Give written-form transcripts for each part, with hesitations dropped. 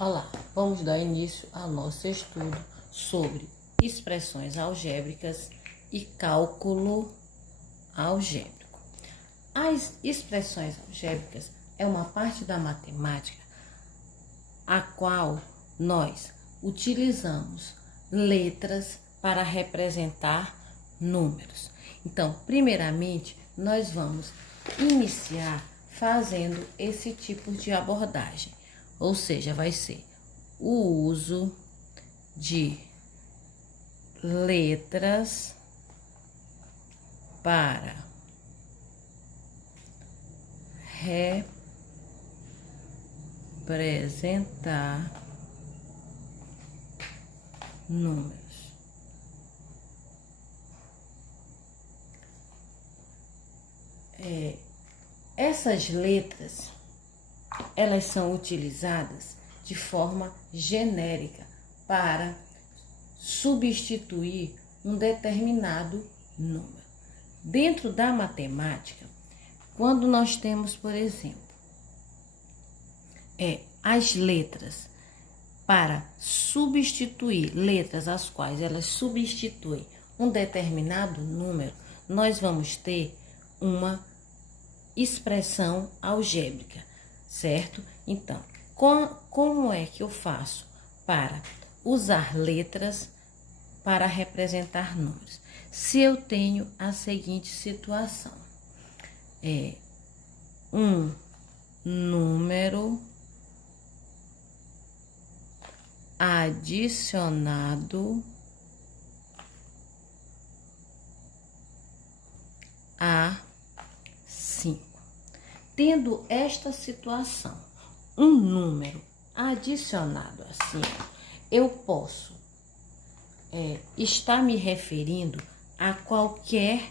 Olá, vamos dar início ao nosso estudo sobre expressões algébricas e cálculo algébrico. As expressões algébricas é uma parte da matemática a qual nós utilizamos letras para representar números. Então, primeiramente, nós vamos iniciar fazendo esse tipo de abordagem. Ou seja, vai ser o uso de letras para representar números. Essas letras elas são utilizadas de forma genérica para substituir um determinado número. Dentro da matemática, quando nós temos, por exemplo, as letras para substituir letras as quais elas substituem um determinado número, nós vamos ter uma expressão algébrica, certo? Então, como é que eu faço para usar letras para representar números? Se eu tenho a seguinte situação, um número adicionado a 5. Tendo esta situação, um número adicionado a 5, eu posso estar me referindo a qualquer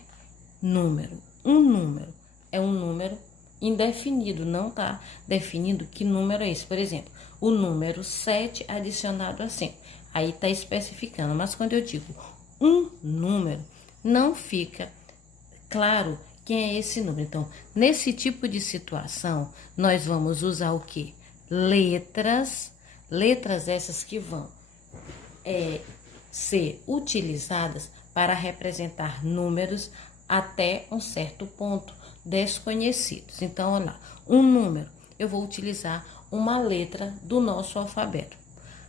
número. Um número é um número indefinido, não está definindo que número é esse. Por exemplo, o número 7 adicionado a 5. Aí está especificando, mas quando eu digo um número, não fica claro quem é esse número. Então, nesse tipo de situação, nós vamos usar o quê? Letras essas que vão ser utilizadas para representar números até um certo ponto desconhecidos. Então, olha lá, um número, eu vou utilizar uma letra do nosso alfabeto.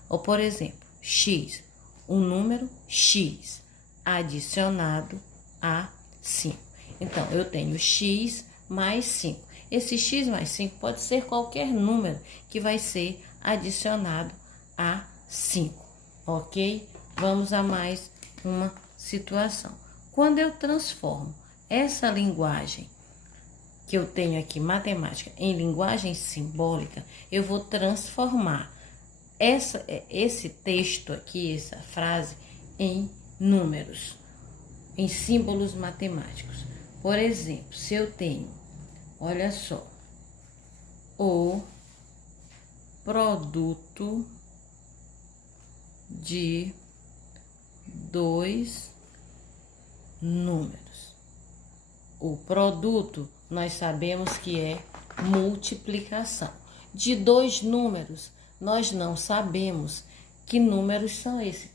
Ou, por exemplo, X, um número X adicionado a 5. Então, eu tenho x mais 5. Esse x mais 5 pode ser qualquer número que vai ser adicionado a 5, ok? Vamos a mais uma situação. Quando eu transformo essa linguagem que eu tenho aqui, matemática, em linguagem simbólica, eu vou transformar esse texto aqui, essa frase, em números, em símbolos matemáticos. Por exemplo, se eu tenho, olha só, o produto de dois números. O produto, nós sabemos que é multiplicação. De dois números, nós não sabemos que números são esses.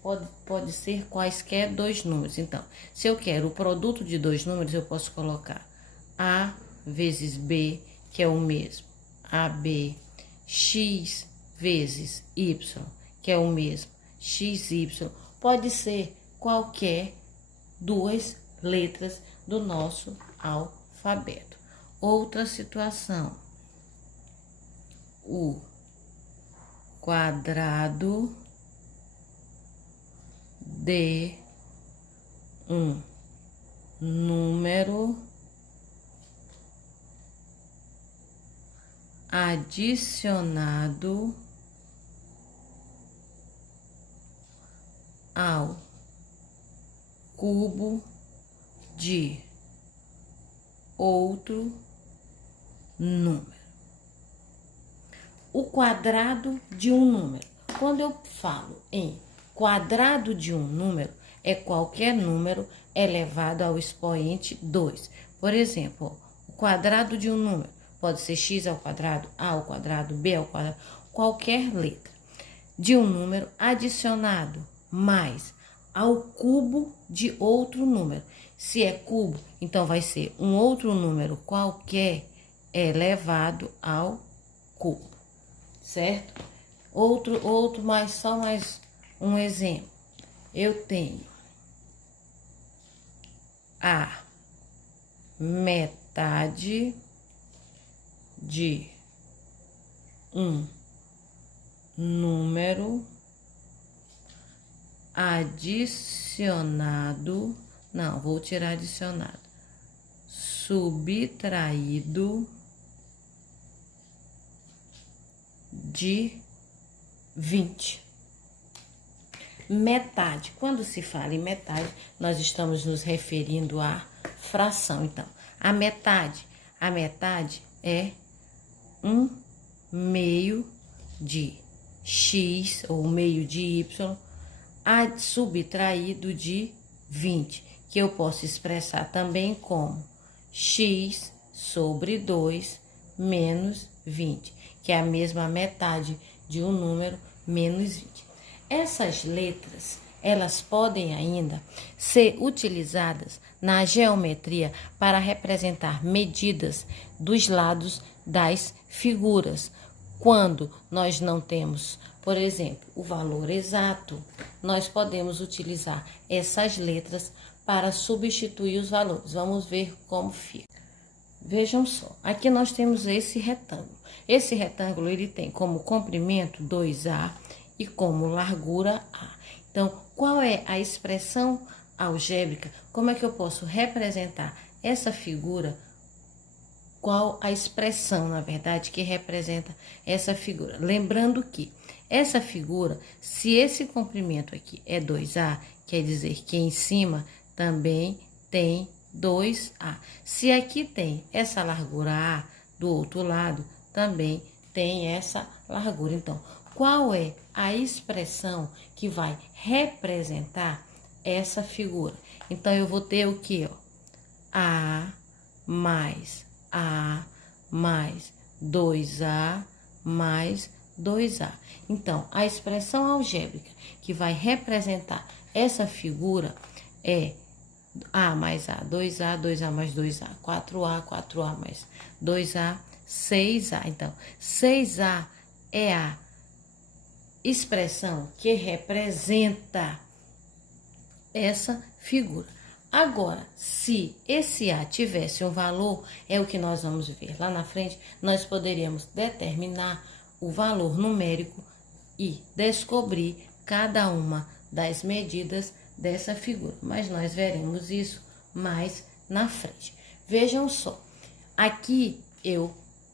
Pode ser quaisquer dois números. Então, se eu quero o produto de dois números, eu posso colocar A vezes B, que é o mesmo, AB, X vezes Y, que é o mesmo, XY. Pode ser qualquer duas letras do nosso alfabeto. Outra situação, o quadrado de um número adicionado ao cubo de outro número. O quadrado de um número. Quando eu falo em quadrado de um número, é qualquer número elevado ao expoente 2. Por exemplo, o quadrado de um número pode ser x ao quadrado, a ao quadrado, b ao quadrado, qualquer letra. de um número adicionado mais ao cubo de outro número. Se é cubo, então vai ser um outro número qualquer elevado ao cubo, certo? Só mais um exemplo. Eu tenho a metade de um número adicionado, não, vou tirar adicionado, subtraído de 20. Metade, quando se fala em metade, nós estamos nos referindo à fração. Então, a metade é 1/2 de x, ou meio de y, subtraído de 20, que eu posso expressar também como x sobre 2 menos 20, que é a mesma metade de um número menos 20. Essas letras, elas podem ainda ser utilizadas na geometria para representar medidas dos lados das figuras. Quando nós não temos, por exemplo, o valor exato, nós podemos utilizar essas letras para substituir os valores. Vamos ver como fica. Vejam só, aqui nós temos esse retângulo. Esse retângulo, ele tem como comprimento 2A e como largura A. Então, qual é a expressão algébrica? Como é que eu posso representar essa figura? Qual a expressão, na verdade, que representa essa figura? Lembrando que essa figura, se esse comprimento aqui é 2A, quer dizer que em cima também tem 2A. Se aqui tem essa largura A, do outro lado também tem essa largura. Então, qual é a expressão que vai representar essa figura? Então, eu vou ter o quê? A mais 2A mais 2A. Então, a expressão algébrica que vai representar essa figura é A mais A, 2A, 2A mais 2A, 4A, 4A mais 2A, 6A. Então, 6A é a expressão que representa essa figura. Agora, se esse A tivesse um valor, é o que nós vamos ver lá na frente, nós poderíamos determinar o valor numérico e descobrir cada uma das medidas dessa figura. Mas nós veremos isso mais na frente. Vejam só, aqui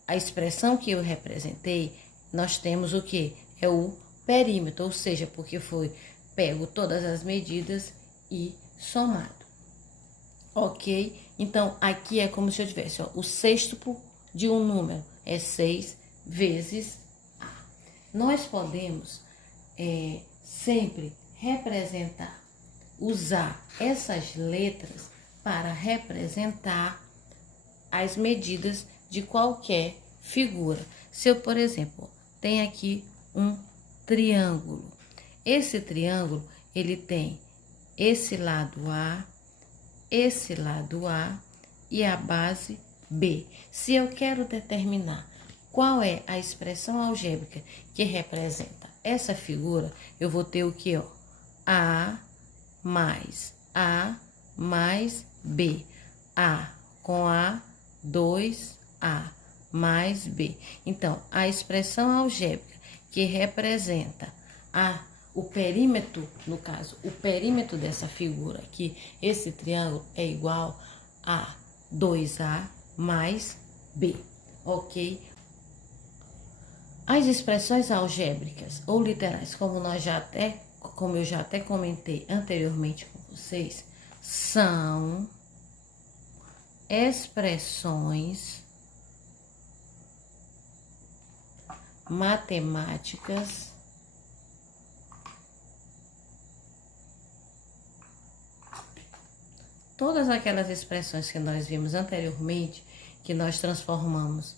a expressão que eu representei, nós temos o que? É o perímetro, ou seja, porque foi pego todas as medidas e somado. Ok? Então, aqui é como se eu tivesse, o sextuplo de um número, é 6 vezes A. Nós podemos sempre representar, usar essas letras para representar as medidas de qualquer figura. Se eu, por exemplo, tenho aqui um triângulo. Esse triângulo, ele tem esse lado A e a base B. Se eu quero determinar qual é a expressão algébrica que representa essa figura, eu vou ter o que? A mais B. A com A, 2A mais B. Então, a expressão algébrica que representa o perímetro, no caso, o perímetro dessa figura aqui, esse triângulo é igual a 2A mais B, ok? As expressões algébricas ou literais, como eu já até comentei anteriormente com vocês, são expressões matemáticas todas aquelas expressões que nós vimos anteriormente, que nós transformamos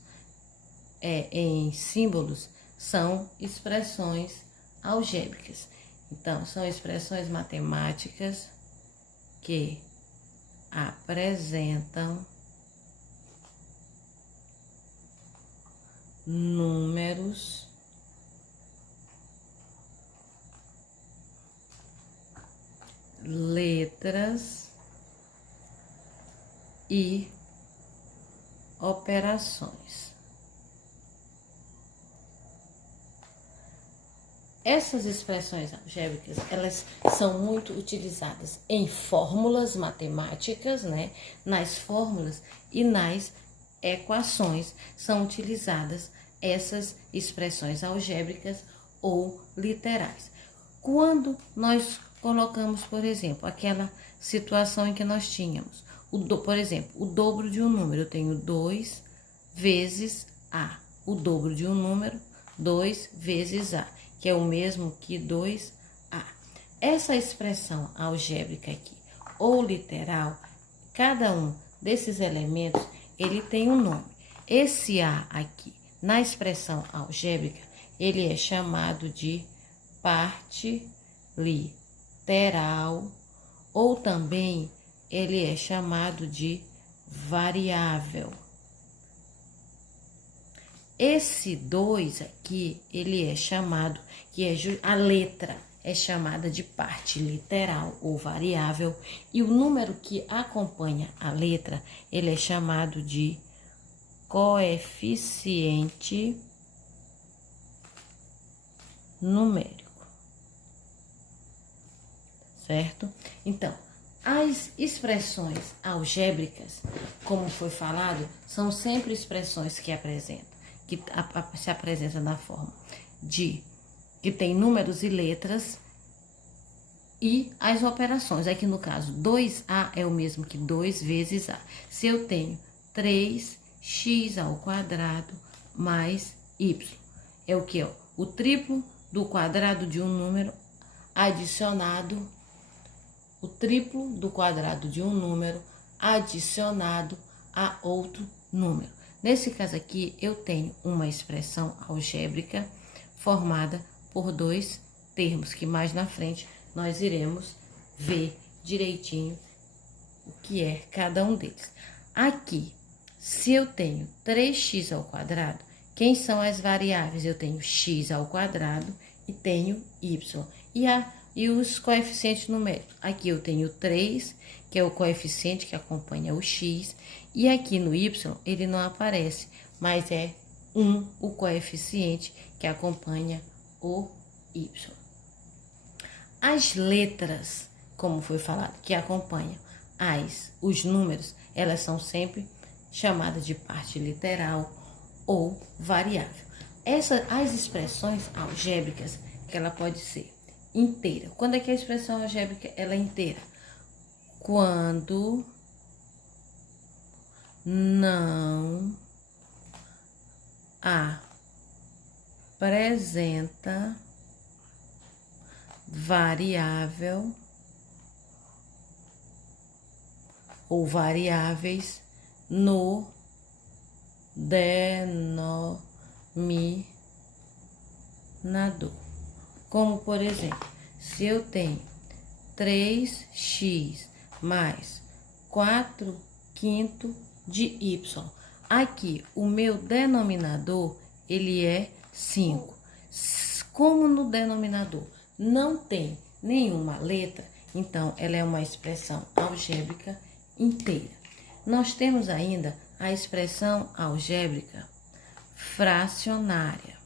em símbolos, são expressões algébricas. Então, são expressões matemáticas que apresentam números letras e operações. Essas expressões algébricas, elas são muito utilizadas em fórmulas matemáticas, né? Nas fórmulas e nas equações são utilizadas essas expressões algébricas ou literais. Quando nós colocamos, por exemplo, aquela situação em que nós tínhamos, por exemplo, o dobro de um número, eu tenho 2 vezes A. O dobro de um número, 2 vezes A, que é o mesmo que 2A. Essa expressão algébrica aqui, ou literal, cada um desses elementos, ele tem um nome. Esse A aqui, na expressão algébrica, ele é chamado de parte literal, ou também ele é chamado de variável. Esse 2 aqui, ele é chamado, a letra é chamada de parte literal ou variável, e o número que acompanha a letra, ele é chamado de coeficiente numérico. Certo? Então, as expressões algébricas, como foi falado, são sempre expressões que se apresentam na forma de que tem números e letras e as operações. Aqui no caso, 2A é o mesmo que 2 vezes A. Se eu tenho 3x ao quadrado mais y, é o que? O triplo do quadrado de um número adicionado, o triplo do quadrado de um número adicionado a outro número. Nesse caso aqui, eu tenho uma expressão algébrica formada por dois termos, que mais na frente nós iremos ver direitinho o que é cada um deles. Aqui, se eu tenho 3x ao quadrado, quem são as variáveis? Eu tenho x ao quadrado e tenho y. E os coeficientes numéricos? Aqui eu tenho 3, que é o coeficiente que acompanha o x, e aqui no y ele não aparece, mas é 1 o coeficiente que acompanha o y. As letras, como foi falado, que acompanham os números, elas são sempre chamadas de parte literal ou variável. As expressões algébricas, que ela pode ser inteira. Quando é que a expressão algébrica ela é inteira? Quando não apresenta variável ou variáveis no denominador. Como, por exemplo, se eu tenho 3x mais 4/5 de y, aqui o meu denominador, ele é 5. Como no denominador não tem nenhuma letra, então ela é uma expressão algébrica inteira. Nós temos ainda a expressão algébrica fracionária.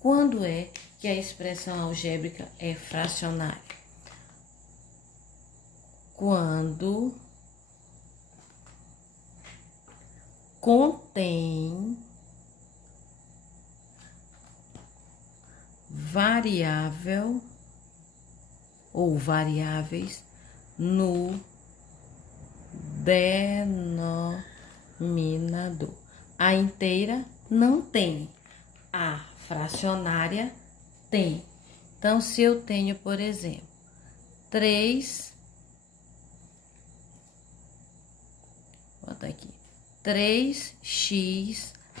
Quando é que a expressão algébrica é fracionária? Quando contém variável ou variáveis no denominador. A inteira não tem, a fracionária tem. Então, se eu tenho, por exemplo, 3x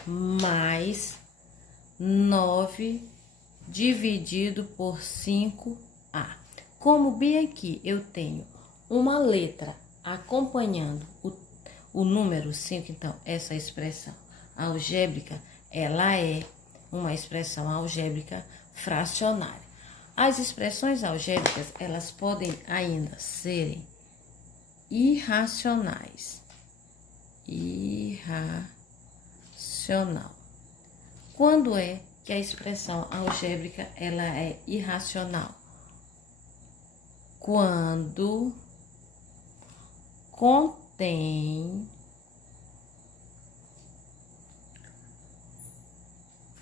mais 9 dividido por 5A. Como bem aqui eu tenho uma letra acompanhando o número 5, então essa expressão algébrica, ela é uma expressão algébrica fracionária. As expressões algébricas, elas podem ainda serem irracionais. Irracional. Quando é que a expressão algébrica ela é irracional? Quando contém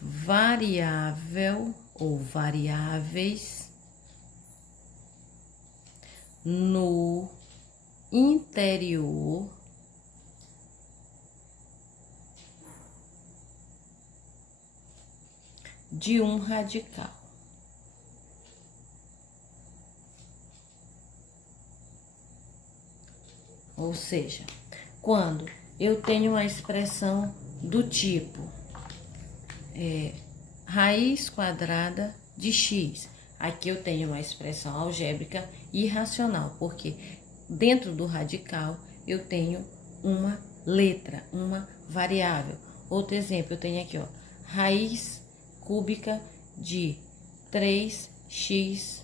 variável ou variáveis no interior de um radical. Ou seja, quando eu tenho uma expressão do tipo raiz quadrada de x, aqui eu tenho uma expressão algébrica irracional, porque dentro do radical eu tenho uma letra, uma variável. Outro exemplo, eu tenho aqui, ó, raiz cúbica de 3x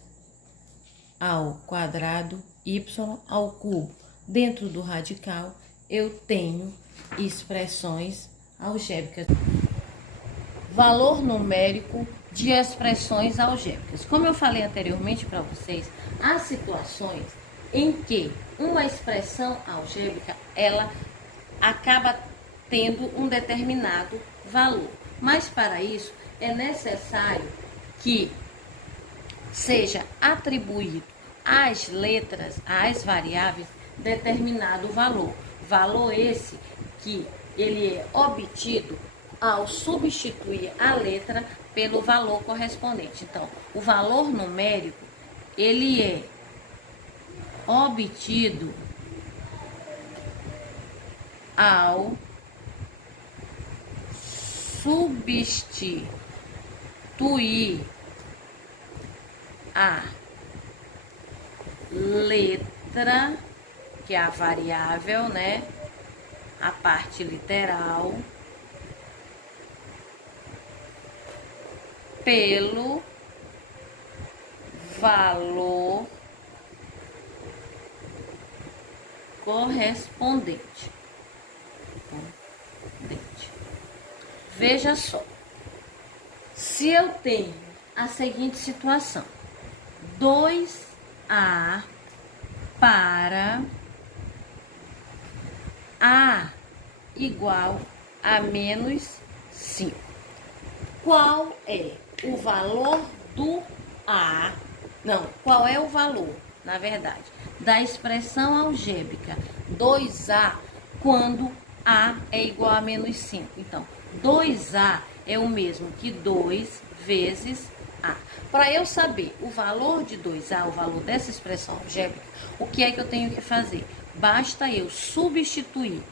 ao quadrado y ao cubo. Dentro do radical, eu tenho expressões algébricas. Valor numérico de expressões algébricas. Como eu falei anteriormente para vocês, há situações em que uma expressão algébrica, ela acaba tendo um determinado valor. Mas para isso, é necessário que seja atribuído às letras, às variáveis, determinado valor. Valor esse que ele é obtido ao substituir a letra pelo valor correspondente. Então, o valor numérico, ele é obtido ao substituir a letra, que é a variável, né? A parte literal, pelo valor correspondente. Veja só, se eu tenho a seguinte situação, 2A para A igual a menos 5. Qual é o valor do A? Não, qual é o valor, na verdade, da expressão algébrica 2A quando A é igual a menos 5? Então, 2A é o mesmo que 2 vezes A. Para eu saber o valor de 2A, o valor dessa expressão algébrica, o que é que eu tenho que fazer? Basta eu substituir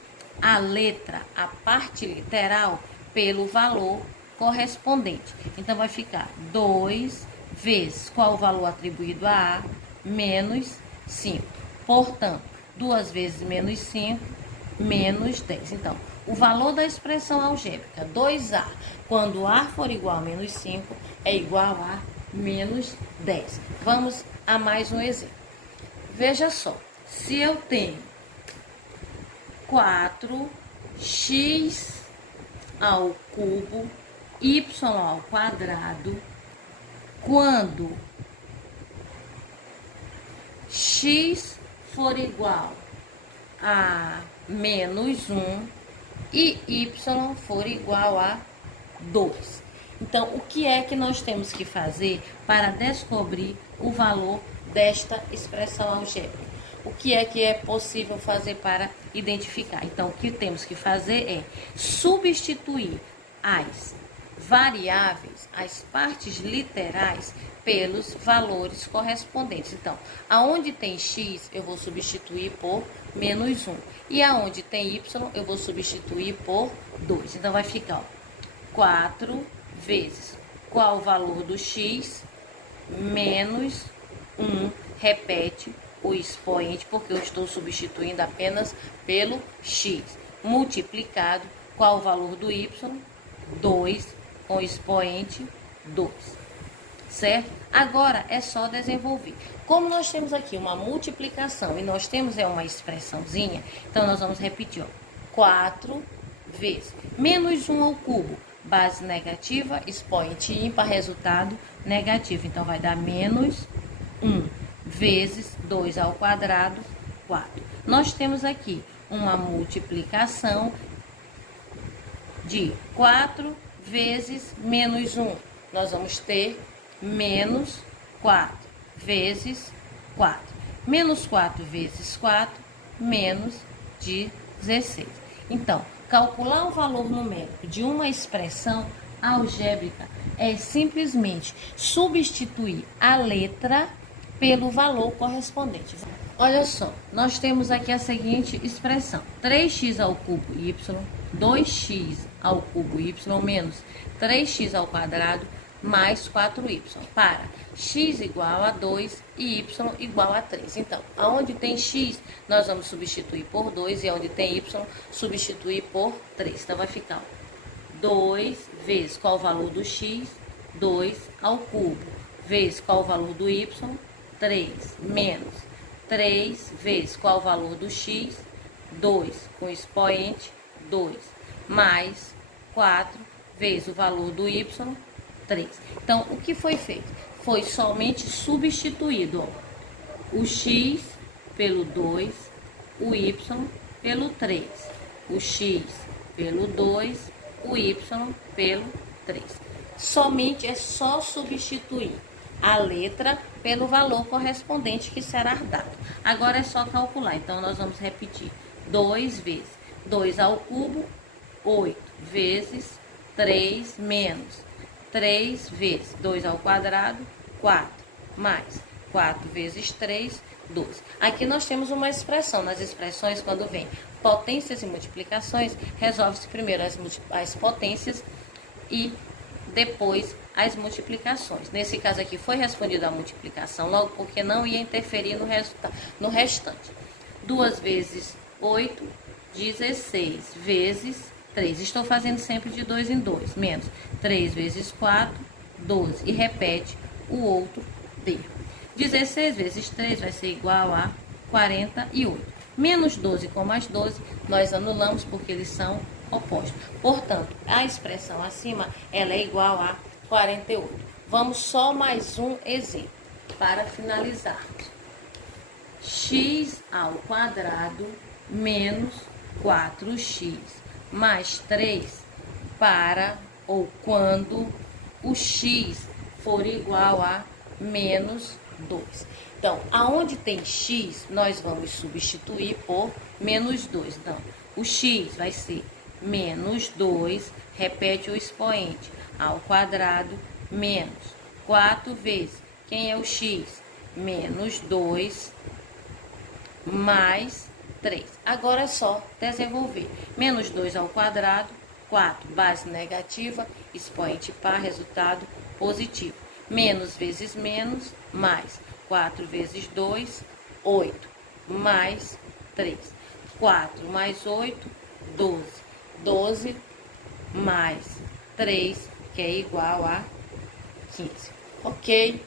a letra, a parte literal, pelo valor correspondente. Então, vai ficar 2 vezes qual o valor atribuído a A? Menos 5. Portanto, 2 vezes menos 5, menos 10. Então, o valor da expressão algébrica 2A, quando A for igual a menos 5, é igual a menos 10. Vamos a mais um exemplo. Veja só, se eu tenho 4x ao cubo, y ao quadrado, quando x for igual a menos 1 e y for igual a 2. Então, o que é que nós temos que fazer para descobrir o valor desta expressão algébrica? O que é possível fazer para identificar? Então, o que temos que fazer é substituir as variáveis, as partes literais, pelos valores correspondentes. Então, aonde tem x, eu vou substituir por menos 1. E aonde tem y, eu vou substituir por 2. Então, vai ficar, ó, 4 vezes qual o valor do x menos 1, repete o expoente, porque eu estou substituindo apenas pelo x, multiplicado qual o valor do y, 2, com o expoente 2, certo? Agora é só desenvolver. Como nós temos aqui uma multiplicação e nós temos uma expressãozinha, então nós vamos repetir, ó, 4 vezes menos 1 ao cubo, base negativa, expoente ímpar, resultado negativo. Então, vai dar menos 1 vezes 2 ao quadrado, 4. Nós temos aqui uma multiplicação de 4 vezes menos 1. Nós vamos ter menos 4 vezes 4. Menos 4 vezes 4, menos 16. Então, calcular o valor numérico de uma expressão algébrica é simplesmente substituir a letra pelo valor correspondente. Olha só, nós temos aqui a seguinte expressão: 3x ao cubo y, 2x ao cubo y menos 3x ao quadrado mais 4y, para x igual a 2 e y igual a 3. Então, aonde tem x, nós vamos substituir por 2, e onde tem y, substituir por 3. Então, vai ficar 2 vezes qual o valor do x, 2 ao cubo, vezes qual o valor do y, 3, menos 3 vezes qual o valor do x, 2 com expoente 2, mais 4 vezes o valor do y, 3. Então, o que foi feito? Foi somente substituído, ó, o x pelo 2, o y pelo 3, o x pelo 2, o y pelo 3. Somente é só substituir a letra pelo valor correspondente que será dado. Agora é só calcular. Então, nós vamos repetir. 2 vezes 2 ao cubo, 8 vezes 3 menos 3 vezes 2 ao quadrado, 4, mais 4 vezes 3, 12. Aqui nós temos uma expressão. Nas expressões, quando vem potências e multiplicações, resolve-se primeiro as potências e depois as multiplicações. Nesse caso aqui foi respondida a multiplicação, logo porque não ia interferir no resultado, no restante. 2 vezes 8, 16 vezes 3. Estou fazendo sempre de 2 em 2. Menos 3 vezes 4, 12. E repete o outro termo. 16 vezes 3 vai ser igual a 48. Menos 12 com mais 12, nós anulamos porque eles são opostos. Portanto, a expressão acima, ela é igual a 48. Vamos só mais um exemplo para finalizarmos. X ao quadrado menos 4x mais 3 para ou quando o x for igual a menos 2. Então, aonde tem x, nós vamos substituir por menos 2. Então, o x vai ser menos 2, repete o expoente, ao quadrado, menos 4 vezes, quem é o x? Menos 2, mais 3. Agora é só desenvolver. Menos 2 ao quadrado, 4, base negativa, expoente par, resultado positivo. Menos vezes menos, mais 4 vezes 2, 8, mais 3. 4 mais 8, 12. 12 mais 3, que é igual a 15. Ok?